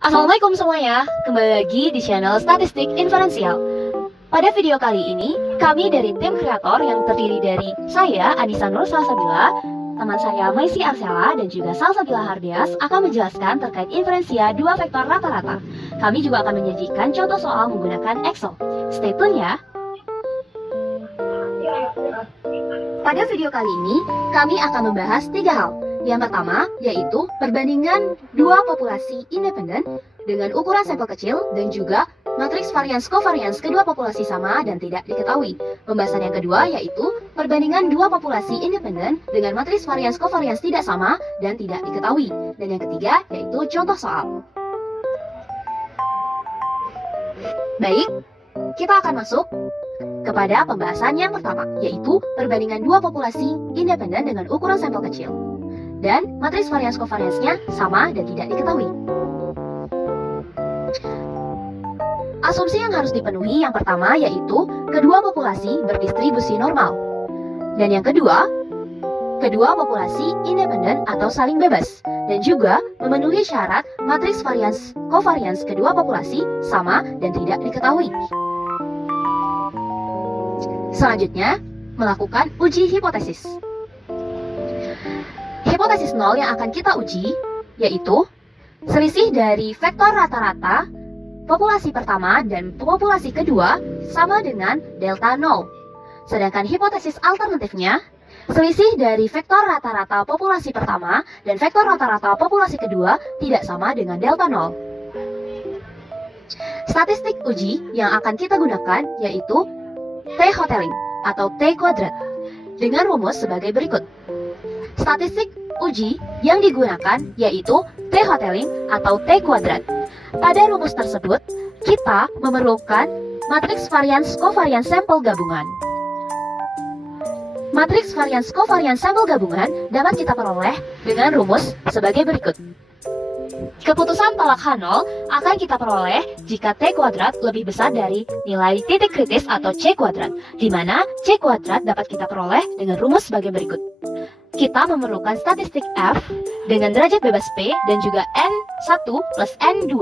Assalamualaikum semuanya, kembali lagi di channel Statistik Inferensial. Pada video kali ini, kami dari tim kreator yang terdiri dari saya, Anissa Nur Salsabila, teman saya Maisi Arsela, dan juga Salsabila Hardias akan menjelaskan terkait inferensia dua vektor rata-rata. Kami juga akan menyajikan contoh soal menggunakan Excel. Stay tune ya! Pada video kali ini, kami akan membahas tiga hal. Yang pertama, yaitu perbandingan dua populasi independen dengan ukuran sampel kecil dan juga matriks varians-covarians kedua populasi sama dan tidak diketahui. Pembahasan yang kedua yaitu perbandingan dua populasi independen dengan matriks varians-covarians tidak sama dan tidak diketahui. Dan yang ketiga yaitu contoh soal. Baik, kita akan masuk kepada pembahasan yang pertama, yaitu perbandingan dua populasi independen dengan ukuran sampel kecil dan matriks varians-covariansnya sama dan tidak diketahui. Asumsi yang harus dipenuhi yang pertama yaitu kedua populasi berdistribusi normal. Dan yang kedua populasi independen atau saling bebas. Dan juga memenuhi syarat matriks varians-covarians kedua populasi sama dan tidak diketahui. Selanjutnya, melakukan uji hipotesis. Hipotesis 0 yang akan kita uji yaitu selisih dari vektor rata-rata populasi pertama dan populasi kedua sama dengan delta 0. Sedangkan hipotesis alternatifnya, selisih dari vektor rata-rata populasi pertama dan vektor rata-rata populasi kedua tidak sama dengan delta 0. Statistik uji yang akan kita gunakan yaitu T-hoteling atau T kuadrat dengan rumus sebagai berikut. Statistik uji yang digunakan yaitu T-hoteling atau T kuadrat. Pada rumus tersebut, kita memerlukan matriks varians-covarians sampel gabungan. Matriks varians-covarians sampel gabungan dapat kita peroleh dengan rumus sebagai berikut. Keputusan tolak H0 akan kita peroleh jika T kuadrat lebih besar dari nilai titik kritis atau C kuadrat, di mana C kuadrat dapat kita peroleh dengan rumus sebagai berikut. Kita memerlukan statistik F dengan derajat bebas P dan juga N1 plus N2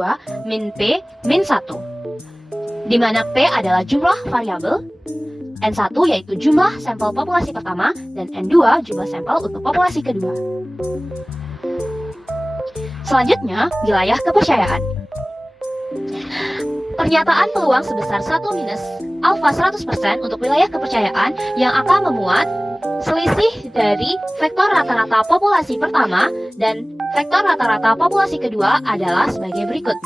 min P min 1, di mana P adalah jumlah variabel, N1 yaitu jumlah sampel populasi pertama, dan N2 jumlah sampel untuk populasi kedua. Selanjutnya, wilayah kepercayaan. Pernyataan peluang sebesar 1 minus alfa 100% untuk wilayah kepercayaan yang akan memuat selisih dari vektor rata-rata populasi pertama dan vektor rata-rata populasi kedua adalah sebagai berikut.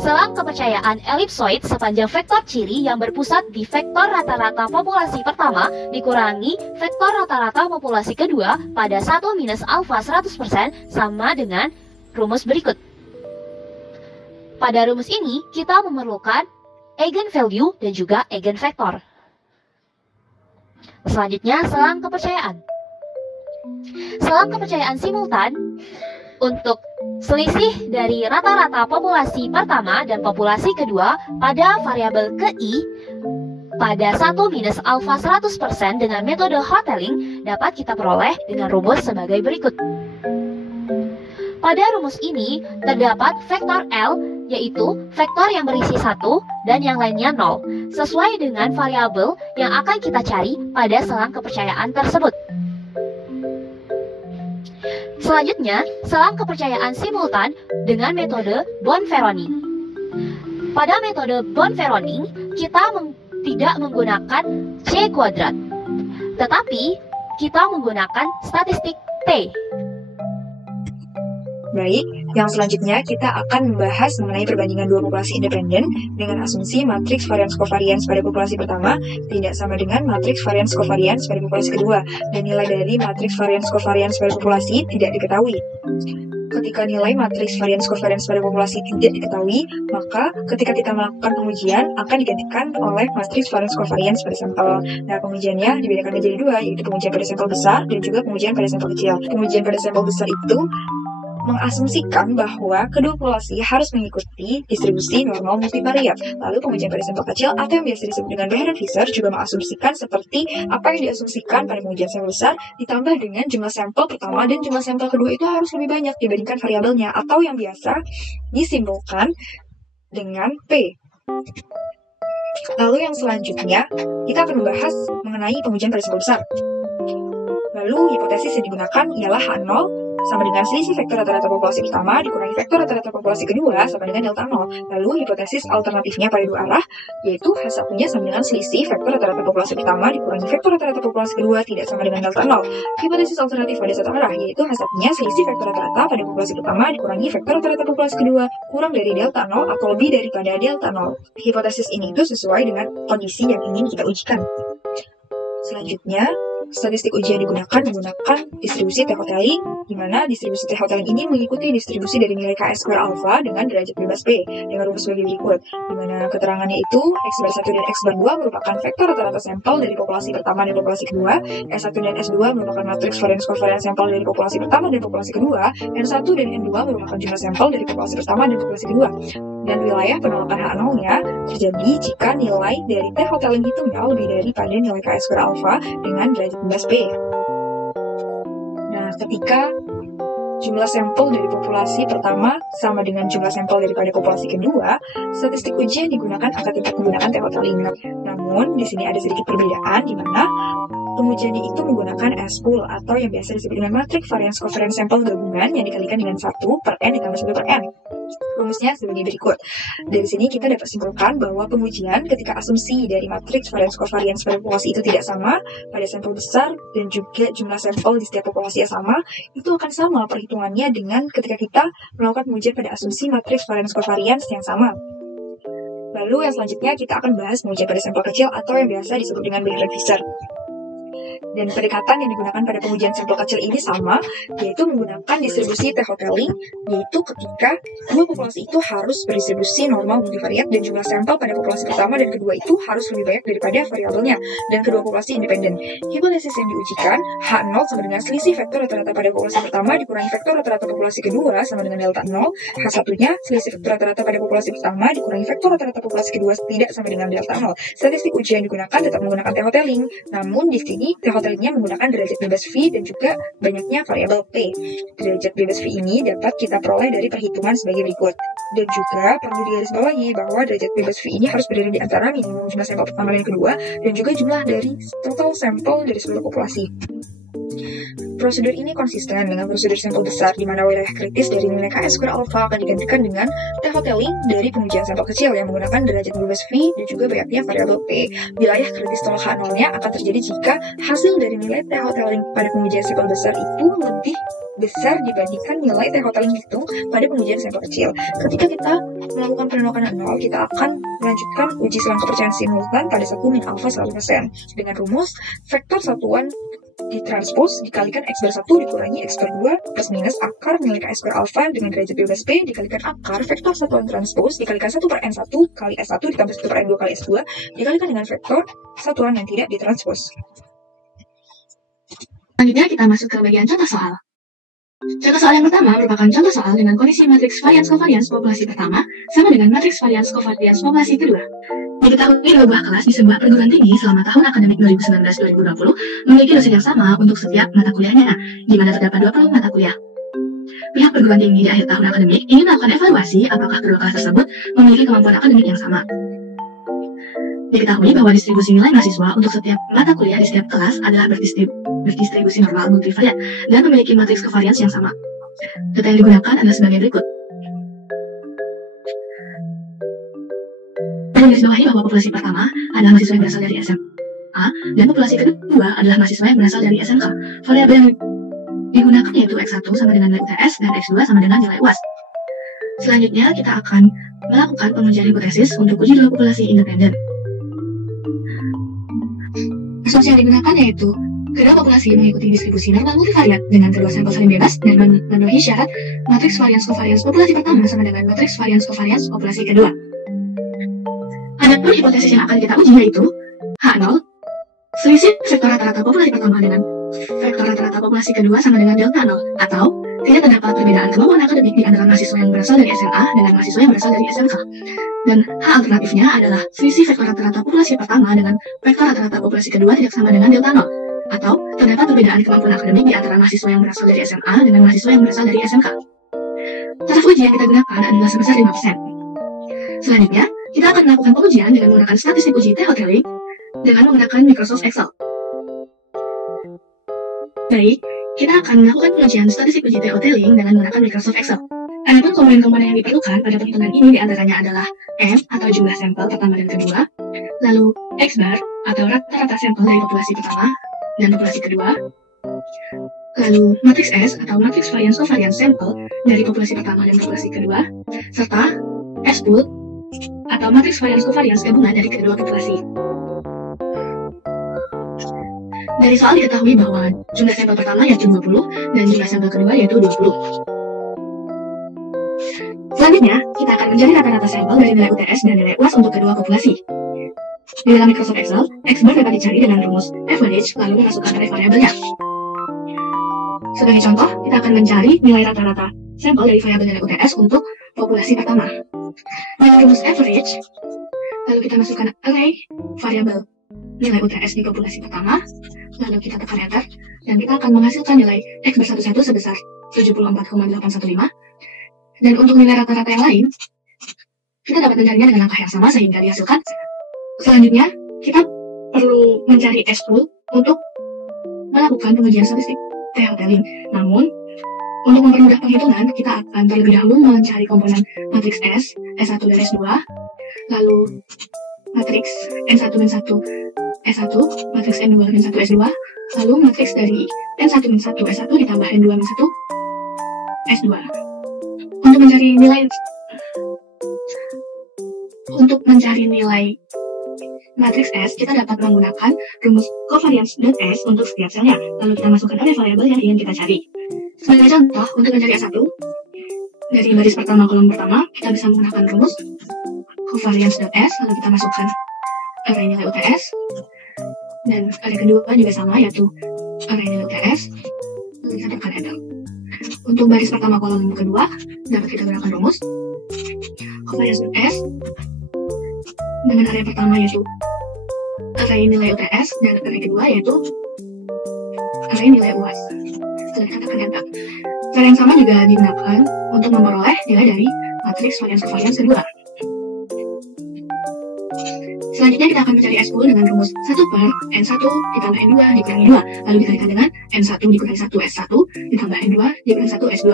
Selang kepercayaan elipsoid sepanjang vektor ciri yang berpusat di vektor rata-rata populasi pertama dikurangi vektor rata-rata populasi kedua pada 1 minus alfa 100% sama dengan rumus berikut. Pada rumus ini, kita memerlukan eigenvalue dan juga eigenvektor. Selanjutnya, selang kepercayaan. Selang kepercayaan simultan untuk selisih dari rata-rata populasi pertama dan populasi kedua pada variabel KI pada 1 minus alfa 100% dengan metode hoteling dapat kita peroleh dengan rumus sebagai berikut. Pada rumus ini terdapat vektor L, yaitu vektor yang berisi 1 dan yang lainnya 0, sesuai dengan variabel yang akan kita cari pada selang kepercayaan tersebut. Selanjutnya, selang kepercayaan simultan dengan metode Bonferroni. Pada metode Bonferroni, kita tidak menggunakan C kuadrat, tetapi kita menggunakan statistik T. Baik, yang selanjutnya kita akan membahas mengenai perbandingan dua populasi independen dengan asumsi matriks varians-covarians pada populasi pertama tidak sama dengan matriks varians-covarians pada populasi kedua, dan nilai dari matriks varians-covarians pada populasi tidak diketahui. Ketika nilai matriks varians-covarians pada populasi tidak diketahui, maka ketika kita melakukan pengujian akan digantikan oleh matriks varians-covarians pada sampel. Nah, pengujiannya dibedakan menjadi dua, yaitu pengujian pada sampel besar dan juga pengujian pada sampel kecil. Pengujian pada sampel besar itu mengasumsikan bahwa kedua populasi harus mengikuti distribusi normal multivariat. Lalu pengujian pada sampel kecil atau yang biasa disebut dengan Bayes-Fisher juga mengasumsikan seperti apa yang diasumsikan pada pengujian sampel besar ditambah dengan jumlah sampel pertama dan jumlah sampel kedua itu harus lebih banyak dibandingkan variabelnya atau yang biasa disimbolkan dengan P. Lalu yang selanjutnya kita akan membahas mengenai pengujian pada sampel besar. Lalu hipotesis yang digunakan ialah H0 sama dengan selisih vektor rata-rata populasi pertama dikurangi vektor rata-rata populasi kedua sama dengan delta 0. Lalu hipotesis alternatifnya pada dua arah, yaitu H1-nya sama dengan selisih vektor rata-rata populasi pertama dikurangi vektor rata-rata populasi kedua tidak sama dengan delta 0. Hipotesis alternatif pada satu arah, yaitu H1-nya selisih vektor rata-rata pada populasi pertama dikurangi vektor rata-rata populasi kedua kurang dari delta 0 atau lebih daripada delta 0. Hipotesis ini itu sesuai dengan kondisi yang ingin kita ujikan. Selanjutnya, statistik ujian digunakan menggunakan distribusi T-Hotelling, di mana distribusi T-Hotelling ini mengikuti distribusi dari nilai KS square alpha dengan derajat bebas P, dengan rumus sebagai berikut, di mana keterangannya itu X bar 1 dan X bar 2 merupakan vektor rata-rata sampel dari populasi pertama dan populasi kedua, S1 dan S2 merupakan matriks varians covariance sampel dari populasi pertama dan populasi kedua, N1 dan N2 merupakan jumlah sampel dari populasi pertama dan populasi kedua. Dan wilayah penolakan H0-nya terjadi jika nilai dari T-Hotelling itu lebih daripada nilai KS square alpha dengan derajat bebas P. Nah, ketika jumlah sampel dari populasi pertama sama dengan jumlah sampel daripada populasi kedua, statistik ujian digunakan akan tetap menggunakan T-Hotelling. Namun, di sini ada sedikit perbedaan di mana pengujiannya itu menggunakan S-pool atau yang biasa disebut dengan matriks variance covariance sampel gabungan yang dikalikan dengan 1 per N ditambah 1 per N. Rumusnya sebagai berikut. Dari sini kita dapat simpulkan bahwa pengujian ketika asumsi dari matriks variance covariance pada populasi itu tidak sama pada sampel besar dan juga jumlah sampel di setiap populasi yang sama, itu akan sama perhitungannya dengan ketika kita melakukan pengujian pada asumsi matriks variance covariance yang sama. Lalu yang selanjutnya kita akan bahas pengujian pada sampel kecil atau yang biasa disebut dengan Bayes-Fisher. Dan pendekatan yang digunakan pada pengujian sampel kecil ini sama, yaitu menggunakan distribusi T-Hotelling, yaitu ketika dua populasi itu harus berdistribusi normal multivariat dan jumlah sampel pada populasi pertama dan kedua itu harus lebih banyak daripada variabelnya, dan kedua populasi independen. Hipotesis yang diujikan, H0 sama dengan selisih vektor rata-rata pada populasi pertama dikurangi vektor rata-rata populasi kedua sama dengan delta 0, H1-nya selisih vektor rata-rata pada populasi pertama dikurangi vektor rata-rata populasi kedua tidak sama dengan delta 0. Statistik ujian digunakan tetap menggunakan T-Hotelling, namun di sini T-Hotelling-nya menggunakan derajat bebas V dan juga banyaknya variabel P. Derajat bebas V ini dapat kita peroleh dari perhitungan sebagai berikut. Dan juga perlu digarisbawahi bahwa derajat bebas V ini harus berada di antara minimum jumlah sampel pertama dan kedua dan juga jumlah dari total sampel dari seluruh populasi. Prosedur ini konsisten dengan prosedur sampel besar, di mana wilayah kritis dari nilai KS square alpha akan digantikan dengan T-Hotelling dari pengujian sampel kecil yang menggunakan derajat bebas V dan juga banyaknya variabel P. Wilayah kritis tolak H0-nya akan terjadi jika hasil dari nilai T-Hotelling pada pengujian sampel besar itu lebih besar dibandingkan nilai T-Hotelling hitung pada pengujian sampel kecil. Ketika kita melakukan penolakan 0, kita akan melanjutkan uji selang kepercayaan simultan pada 1 min alpha 100% dengan rumus vektor satuan ditranspos dikalikan X bar 1 dikurangi X bar 2 plus minus akar nilai KS square alpha dengan derajat bebas P dikalikan akar vektor satuan transpos dikalikan 1 per N1 kali S1 ditambah 1 per N2 kali S2 dikalikan dengan vektor satuan yang tidak ditranspos. Selanjutnya kita masuk ke bagian contoh soal. Contoh soal yang pertama merupakan contoh soal dengan kondisi matriks variance covariance populasi pertama sama dengan matriks variance covariance populasi kedua. Diketahui dua buah kelas di sebuah perguruan tinggi selama tahun akademik 2019-2020 memiliki dosen yang sama untuk setiap mata kuliahnya, di mana terdapat 20 mata kuliah. Pihak perguruan tinggi di akhir tahun akademik ingin melakukan evaluasi apakah kedua kelas tersebut memiliki kemampuan akademik yang sama. Diketahui bahwa distribusi nilai mahasiswa untuk setiap mata kuliah di setiap kelas adalah berdistribusi normal multivariat dan memiliki matriks covariance yang sama. Data yang digunakan adalah sebagai berikut. Digarisbawahi bahwa populasi pertama adalah mahasiswa yang berasal dari SMA dan populasi kedua adalah mahasiswa yang berasal dari SMK. Variabel yang digunakan yaitu X1 sama dengan nilai UTS dan X2 sama dengan nilai UAS. Selanjutnya kita akan melakukan pengujian hipotesis untuk uji dua populasi independen. Asumsi yang digunakan yaitu kedua populasi mengikuti distribusi normal multivariat dengan kedua sampel saling bebas dan memenuhi syarat matriks variance covariance populasi pertama sama dengan matriks variance covariance populasi kedua. Adapun hipotesis yang akan kita uji yaitu H0 selisih vektor rata-rata populasi pertama dengan vektor rata-rata populasi kedua sama dengan delta 0 atau tidak terdapat perbedaan kemampuan akademik di antara mahasiswa yang berasal dari SMA dengan mahasiswa yang berasal dari SMK. Dan hal alternatifnya adalah selisih vektor rata-rata populasi pertama dengan vektor rata-rata populasi kedua tidak sama dengan delta 0. Atau terdapat perbedaan kemampuan akademik di antara mahasiswa yang berasal dari SMA dengan mahasiswa yang berasal dari SMK. Taraf uji yang kita gunakan adalah sebesar 5%. Selanjutnya, kita akan melakukan pengujian dengan menggunakan statistik uji T-Hoteling dengan menggunakan Microsoft Excel. Baik, kita akan melakukan pengujian statistik uji T-Hoteling dengan menggunakan Microsoft Excel. Adapun komponen-komponen yang diperlukan pada perhitungan ini diantaranya adalah M atau jumlah sampel pertama dan kedua, lalu X bar atau rata-rata sampel dari populasi pertama dan populasi kedua, lalu matriks S atau matriks variance covariance sampel dari populasi pertama dan populasi kedua, serta S pool atau matriks variance covariance gabungan dari kedua populasi. Dari soal diketahui bahwa jumlah sampel pertama yaitu 20 dan jumlah sampel kedua yaitu 20. Selanjutnya, kita akan mencari rata-rata sampel dari nilai UTS dan nilai UAS untuk kedua populasi. Di dalam Microsoft Excel, X bar dapat dicari dengan rumus average lalu memasukkan array variabelnya. Sebagai contoh, kita akan mencari nilai rata-rata sampel dari variabel nilai UTS untuk populasi pertama. Dengan rumus average, lalu kita masukkan array variabel nilai UTS di populasi pertama, lalu kita tekan enter, dan kita akan menghasilkan nilai X bar 11 sebesar 74,815. Dan untuk nilai rata-rata yang lain, kita dapat mencarinya dengan langkah yang sama sehingga dihasilkan. Selanjutnya, kita perlu mencari S pool untuk melakukan pengujian statistik T-Hoteling. Namun, untuk mempermudah penghitungan, kita akan terlebih dahulu mencari komponen matriks S, S1 dan S2, lalu matriks N1 min 1 S1, matriks N2 min 1 S2, lalu matriks dari N1 min 1 S1 ditambah N2 min 1 S2. Untuk mencari nilai matriks S, kita dapat menggunakan rumus covariance.S untuk setiap selnya. Lalu kita masukkan array variabel yang ingin kita cari. Sebagai contoh, untuk mencari S1, dari baris pertama kolom pertama, kita bisa menggunakan rumus covariance.S, lalu kita masukkan array nilai UTS, dan array kedua juga sama, yaitu array nilai UTS, lalu kita tekan enter. Untuk baris pertama kolom kedua, dapat kita gunakan rumus covariance.S dengan array pertama yaitu array nilai UTS dan array kedua yaitu array nilai UAS. Setelah kita tekan enter, cara yang sama juga digunakan untuk memperoleh nilai dari matriks variance covariance kedua. Selanjutnya kita akan mencari S pool dengan rumus 1 per N1 ditambah N2 dikurangi 2, lalu dikalikan dengan N1 dikurangi 1 S1 ditambah N2 dikurangi 1 S2.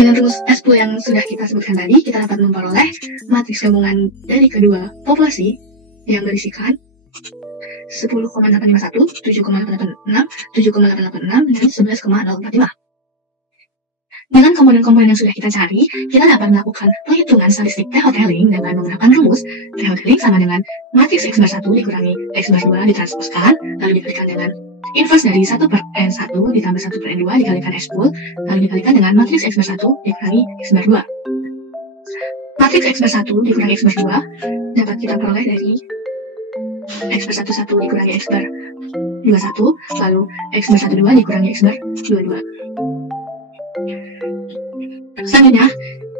Dengan rumus S pool yang sudah kita sebutkan tadi, kita dapat memperoleh matriks gabungan dari kedua populasi yang berisikan 10,851, 7,886, 7,886, dan 11,045. Dengan komponen-komponen yang sudah kita cari, kita dapat melakukan perhitungan statistik T-Hoteling dengan menggunakan rumus T-Hoteling sama dengan matriks X bar 1 dikurangi X bar 2 ditransposkan, lalu dikalikan dengan inverse dari 1 per N1 ditambah 1 per N2 dikalikan S pool, lalu dikalikan dengan matriks X bar 1 dikurangi X bar 2. Matriks X bar 1 dikurangi X bar 2 dapat kita peroleh dari X bar 1 dikurangi X bar 21, lalu X bar 12 dikurangi X bar 22. Selanjutnya,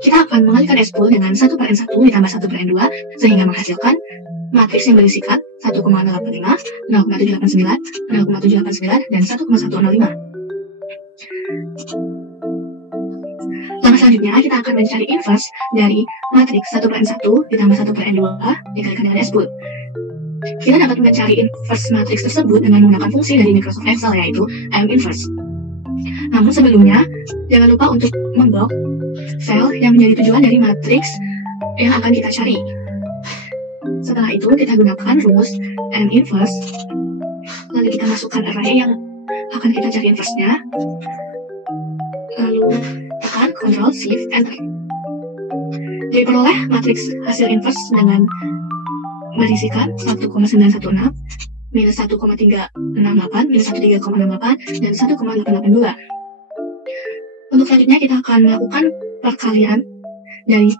kita akan mengalihkan S pool dengan 1 per N1 ditambah 1 per N2 sehingga menghasilkan matriks yang berisikan 1,085, 0,789, 0,789, dan 1,105. Langkah selanjutnya, kita akan mencari inverse dari matriks 1 per N1 ditambah 1 per N2 dikalikan dengan S pool. Kita dapat mencari inverse matriks tersebut dengan menggunakan fungsi dari Microsoft Excel yaitu M-inverse. Namun sebelumnya, jangan lupa untuk memblok sel yang menjadi tujuan dari matriks yang akan kita cari. Setelah itu, kita gunakan rumus M-inverse, lalu kita masukkan array yang akan kita cari inverse-nya, lalu tekan Ctrl Shift Enter. Diperoleh matriks hasil inverse dengan berisikan 1,916, minus 1,368, minus 13,68, dan 1,882. Untuk selanjutnya kita akan melakukan perkalian dari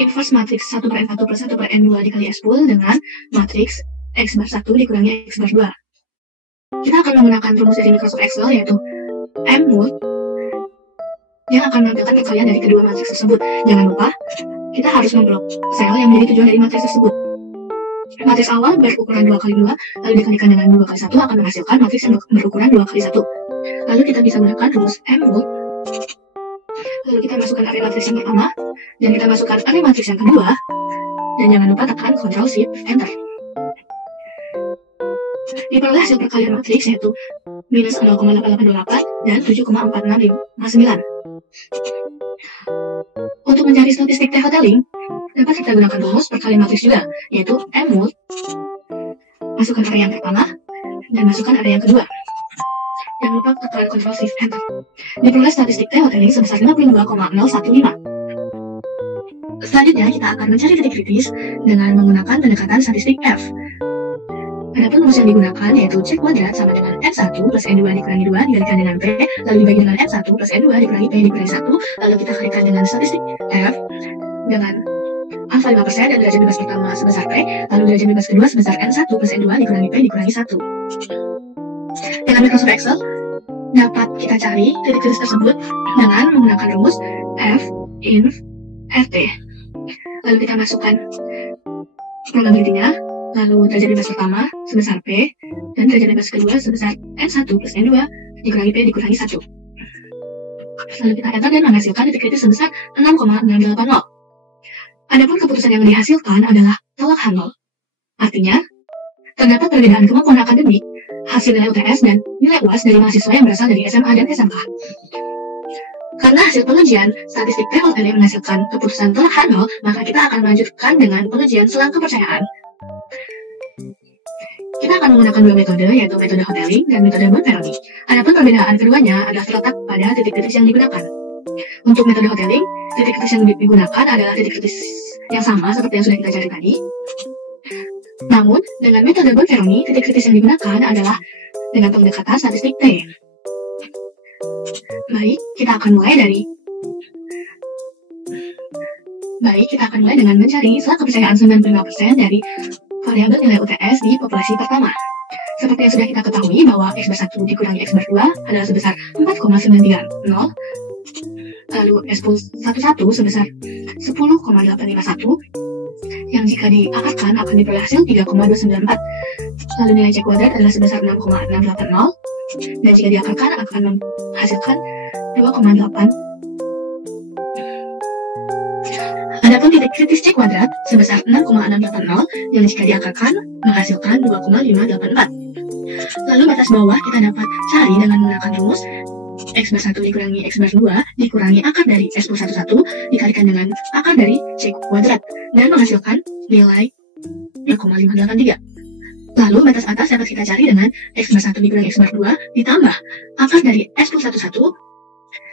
inverse matriks 1 per N1 plus 1 per N2 dikali S pool dengan matriks X bar 1 dikurangi X bar 2. Kita akan menggunakan rumus dari Microsoft Excel yaitu M-mult yang akan menampilkan perkalian dari kedua matriks tersebut. Jangan lupa, kita harus memblok sel yang menjadi tujuan dari matriks tersebut. Matriks awal berukuran 2x2, lalu dikalikan dengan 2x1 akan menghasilkan matriks yang berukuran 2x1. Lalu kita bisa gunakan rumus M-mult. Lalu kita masukkan array matriks yang pertama, dan kita masukkan array matriks yang kedua, dan jangan lupa tekan Ctrl+Shift+Enter. Diperoleh hasil perkalian matriks yaitu minus 0,8828 dan 7,4659. Untuk mencari statistik T-hoteling, dapat kita gunakan rumus perkalian matriks juga, yaitu M-mult. Masukkan array yang pertama, dan masukkan array yang kedua. Jangan lupa tekan Ctrl+Shift+Enter. Diperoleh statistik T-hoteling sebesar 52,015. Selanjutnya, kita akan mencari titik kritis dengan menggunakan pendekatan statistik F. Adapun rumus yang digunakan yaitu C kuadrat sama dengan N1 plus N2 dikurangi 2 dikalikan dengan P, lalu dibagi dengan N1 plus N2 dikurangi P dikurangi 1, lalu kita kalikan dengan statistik F dengan alfa 5% dan derajat bebas pertama sebesar P, lalu derajat bebas kedua sebesar N1 plus N2 dikurangi P dikurangi 1. Dengan Microsoft Excel, dapat kita cari titik kritis tersebut dengan menggunakan rumus F in RT. Lalu kita masukkan probability-nya, lalu derajat bebas pertama sebesar P, dan derajat bebas kedua sebesar N1 plus N2 dikurangi P dikurangi 1. Lalu kita enter dan menghasilkan titik kritis sebesar 6,680. Adapun keputusan yang dihasilkan adalah tolak handle. Artinya, terdapat perbedaan kemampuan akademik, hasil nilai UTS, dan nilai UAS dari mahasiswa yang berasal dari SMA dan SMK. Karena hasil pengujian statistik T-hoteling menghasilkan keputusan tolak handle, maka kita akan melanjutkan dengan pengujian selang kepercayaan. Kita akan menggunakan dua metode, yaitu metode Hotelling dan metode Bonferroni. Adapun perbedaan keduanya adalah terletak pada titik kritis yang digunakan. Untuk metode Hotelling, titik kritis yang digunakan adalah titik kritis yang sama seperti yang sudah kita cari tadi. Namun, dengan metode Bonferroni, titik kritis yang digunakan adalah dengan pendekatan statistik T. Baik, kita akan mulai dengan mencari selang kepercayaan 95% dari variabel nilai UTS di populasi pertama. Seperti yang sudah kita ketahui bahwa X bar 1 dikurangi X bar 2 adalah sebesar 4,930, lalu X plus 11 sebesar 10,851, yang jika diakarkan akan diperoleh hasil 3,294. Lalu nilai C kuadrat adalah sebesar 6,680, dan jika diakarkan akan menghasilkan 2,8. Adapun titik kritis C kuadrat sebesar 6,680 yang jika diakarkan menghasilkan 2,584. Lalu batas bawah kita dapat cari dengan menggunakan rumus X bar 1 dikurangi X bar 2 dikurangi akar dari S plus 11 dikalikan dengan akar dari C kuadrat dan menghasilkan nilai 0,583. Lalu batas atas dapat kita cari dengan X bar 1 dikurangi X bar 2 ditambah akar dari S plus 11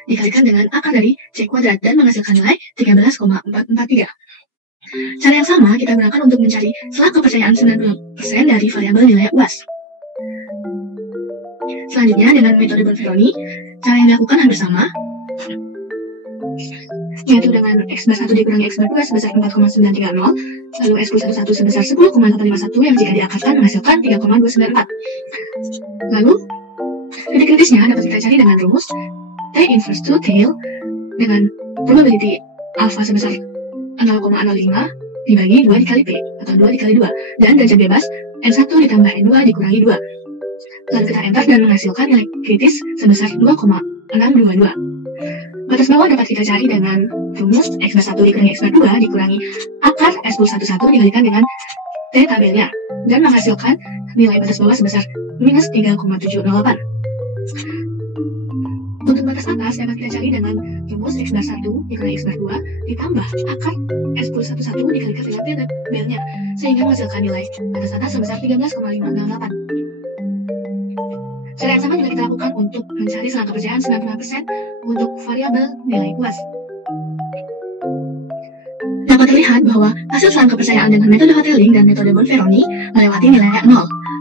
dikalikan dengan akar dari C kuadrat dan menghasilkan nilai 13,443. Cara yang sama kita gunakan untuk mencari selang kepercayaan 90% dari variabel nilai UAS. Selanjutnya dengan metode Bonferroni, cara yang dilakukan hampir sama, yaitu dengan X bar 1 dikurangi X bar 2 sebesar 4,930, lalu S plus 11 sebesar 10,851 yang jika diakarkan menghasilkan 3,294. Lalu, titik kritisnya dapat kita cari dengan rumus T inverse to tail dengan probability alpha sebesar 0,05 dibagi 2 dikali P atau 2 dikali 2 dan derajat bebas N1 ditambah N2 dikurangi 2. Lalu kita enter dan menghasilkan nilai kritis sebesar 2,622. Batas bawah dapat kita cari dengan rumus X bar 1 dikurangi X bar 2 dikurangi akar S plus 11 dikalikan dengan T tabelnya dan menghasilkan nilai batas bawah sebesar minus 3,708. Untuk batas atas dapat kita cari dengan rumus X bar 1 dikurangi X bar 2 ditambah akar S plus 11 dikalikan dengan T tabelnya sehingga menghasilkan nilai batas atas sebesar 13,568. Cara yang sama juga kita lakukan untuk mencari selang kepercayaan 95% untuk variabel nilai UAS. Dapat terlihat bahwa hasil selang kepercayaan dengan metode Hotelling dan metode Bonferroni melewati nilai 0.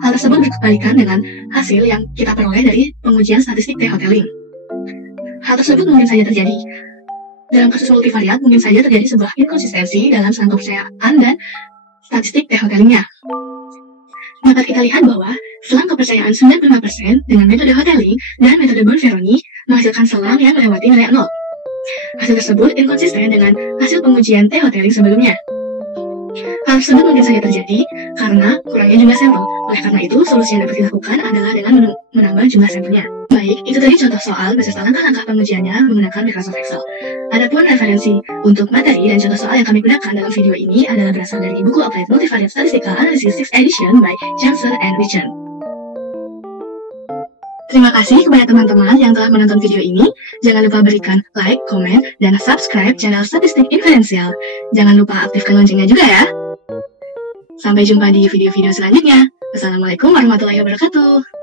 Hal tersebut berkebalikan dengan hasil yang kita peroleh dari pengujian statistik T-hoteling. Hal tersebut mungkin saja terjadi. Dalam kasus multivariat, mungkin saja terjadi sebuah inkonsistensi dalam selang kepercayaan dan statistik T-hotelingnya. Dapat kita lihat bahwa Selang kepercayaan 95% dengan metode Hotelling dan metode Bonferroni menghasilkan selang yang melewati nilai 0. Hasil tersebut inkonsisten dengan hasil pengujian T-Hotelling sebelumnya. Hal tersebut mungkin saja terjadi karena kurangnya jumlah sampel. Oleh karena itu, solusi yang dapat dilakukan adalah dengan menambah jumlah sampelnya. Baik, itu tadi contoh soal beserta langkah-langkah pengujiannya menggunakan Microsoft Excel. Adapun referensi untuk materi dan contoh soal yang kami gunakan dalam video ini adalah berasal dari buku Applied Multivariate Statistical Analysis 6th Edition by Johnson and Richard. Terima kasih kepada teman-teman yang telah menonton video ini. Jangan lupa berikan like, komen, dan subscribe channel Statistik Inferensial. Jangan lupa aktifkan loncengnya juga ya. Sampai jumpa di video-video selanjutnya. Wassalamualaikum warahmatullahi wabarakatuh.